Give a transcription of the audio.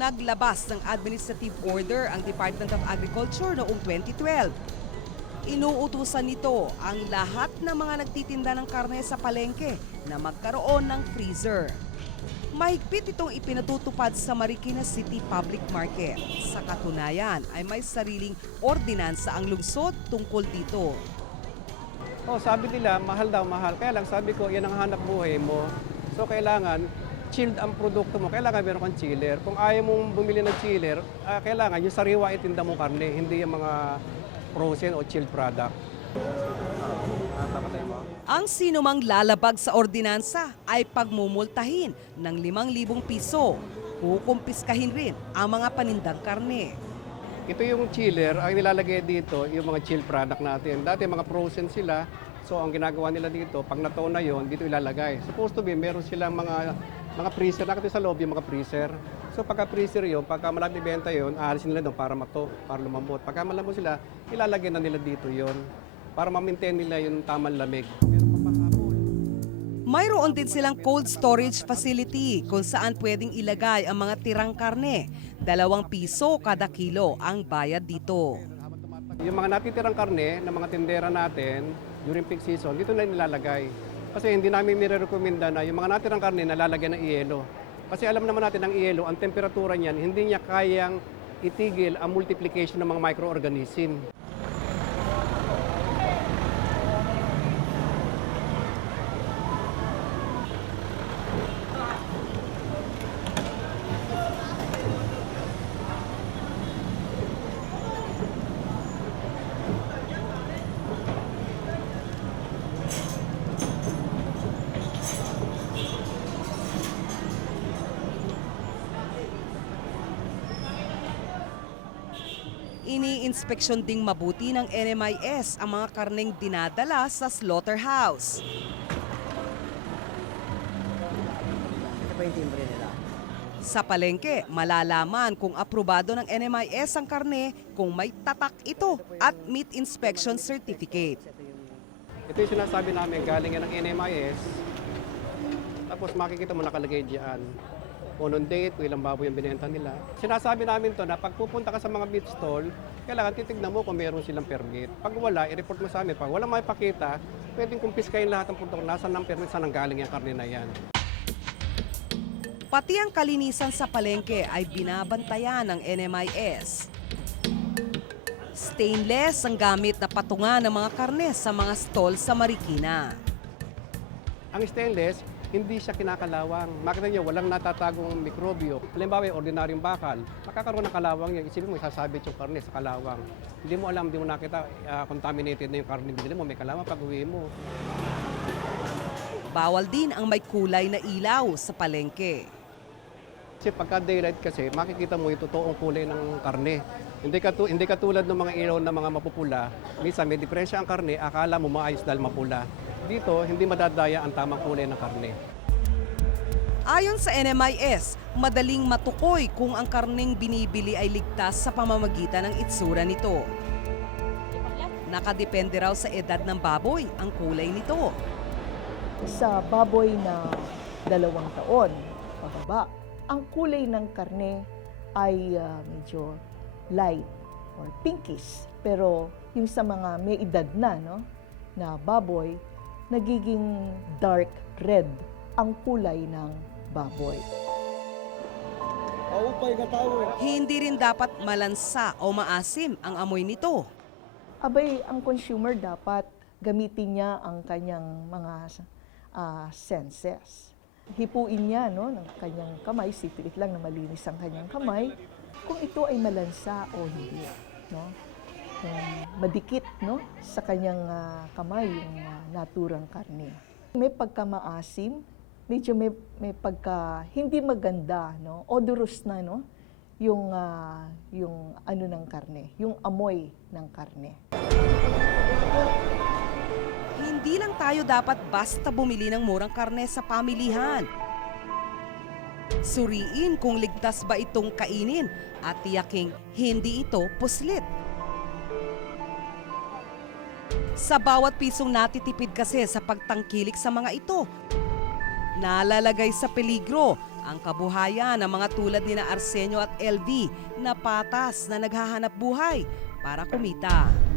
Naglabas ng administrative order ang Department of Agriculture noong 2012. Inuutusan nito ang lahat ng mga nagtitinda ng karne sa palengke na magkaroon ng freezer. Mahigpit itong ipinatutupad sa Marikina City Public Market. Sa katunayan ay may sariling ordinansa ang lungsod tungkol dito. Sabi nila, mahal daw, mahal. Kaya lang sabi ko, yan ang hanap buhay mo. So kailangan, chilled ang produkto mo. Kailangan meron kang chiller. Kung ayaw mong bumili ng chiller, kailangan yung sariwa itinda mong karne, hindi yung mga frozen o chilled product. Ang sinumang lalabag sa ordinansa ay pagmumultahin ng 5,000 piso. Kukumpiskahin rin ang mga panindang karne. Ito yung chiller, ang nilalagay dito, yung mga chilled product natin. Dati mga frozen sila, so ang ginagawa nila dito, pag nataw na yon, dito ilalagay. Supposed to be, meron silang mga freezer, nakita sa loob yung mga freezer. So pagka freezer yun, pagka malapit ibenta yun, aalisin nila doon para para lumambot. Pagka malambot sila, ilalagay na nila dito yon para ma-maintain nila yung tamang lamig. Mayroon din silang cold storage facility kung saan pwedeng ilagay ang mga tirang karne. 2 piso kada kilo ang bayad dito. Yung mga natitirang karne ng mga tindera natin during peak season, dito na nilalagay. Kasi hindi namin nire-recommenda na yung mga natirang karne nalalagyan ng iyelo. Kasi alam naman natin ang iyelo, ang temperatura niyan, hindi niya kayang itigil ang multiplication ng mga microorganism. Ini-inspeksyon ding mabuti ng NMIS ang mga karneng dinadala sa slaughterhouse. Ito po yung timbre nila. Sa palengke, malalaman kung aprobado ng NMIS ang karne kung may tatak ito at meat inspection certificate. Ito yung sinasabi namin, galing yan ng NMIS. Tapos makikita mo nakalagay diyan. On date, kung ilang baboy yung binenta nila. Sinasabi namin to na pag pupunta ka sa mga meat stall, kailangan titignan mo kung meron silang permit. Pag wala, i-report mo sa amin. Pag wala maipakita, pwedeng kumpiskahin lahat ng produkto. Nasaan ng permit, saan ang galing yung karne na yan. Pati ang kalinisan sa palengke ay binabantayan ng NMIS. Stainless ang gamit na patungan ng mga karne sa mga stall sa Marikina. Ang stainless, hindi siya kinakalawang. Makita niyo, walang natatagong mikrobyo. Halimbawa, ordinaryong bakal, makakaroon ng kalawang yan. Isipin mo, isasabit yung karne sa kalawang. Hindi mo alam, hindi mo nakita, contaminated na yung karne. Binili mo, may kalawang pag-uwi mo. Bawal din ang may kulay na ilaw sa palengke. Kasi pagka daylight kasi, makikita mo yung totoong kulay ng karne. Hindi katulad ng mga ilaw na mga mapupula. Minsan may diferensya ang karne, akala mo maayos dahil mapula. Dito, hindi madadaya ang tamang kulay ng karne. Ayon sa NMIS, madaling matukoy kung ang karneng binibili ay ligtas sa pamamagitan ng itsura nito. Nakadepende raw sa edad ng baboy ang kulay nito. Sa baboy na 2 taon pababa, ang kulay ng karne ay medyo light or pinkish. Pero yung sa mga may edad na, na baboy, nagiging dark red ang kulay ng baboy. Hindi rin dapat malansa o maasim ang amoy nito. Abay, ang consumer dapat gamitin niya ang kanyang mga senses. Hipuin niya ng kanyang kamay, sitiit lang na malinis ang kanyang kamay, kung ito ay malansa o hindi. Madikit sa kanyang kamay yung naturang karne. May pagkamaasim, medyo may pagka hindi maganda, odorous na yung ano ng karne, yung amoy ng karne. Hindi lang tayo dapat basta bumili ng murang karne sa pamilihan. Suriin kung ligtas ba itong kainin at tiyaking hindi ito puslit. Sa bawat pisong natitipid kasi sa pagtangkilik sa mga ito, nalalagay sa peligro ang kabuhayan ng mga tulad ni na Arsenio at LV na patas na naghahanap buhay para kumita.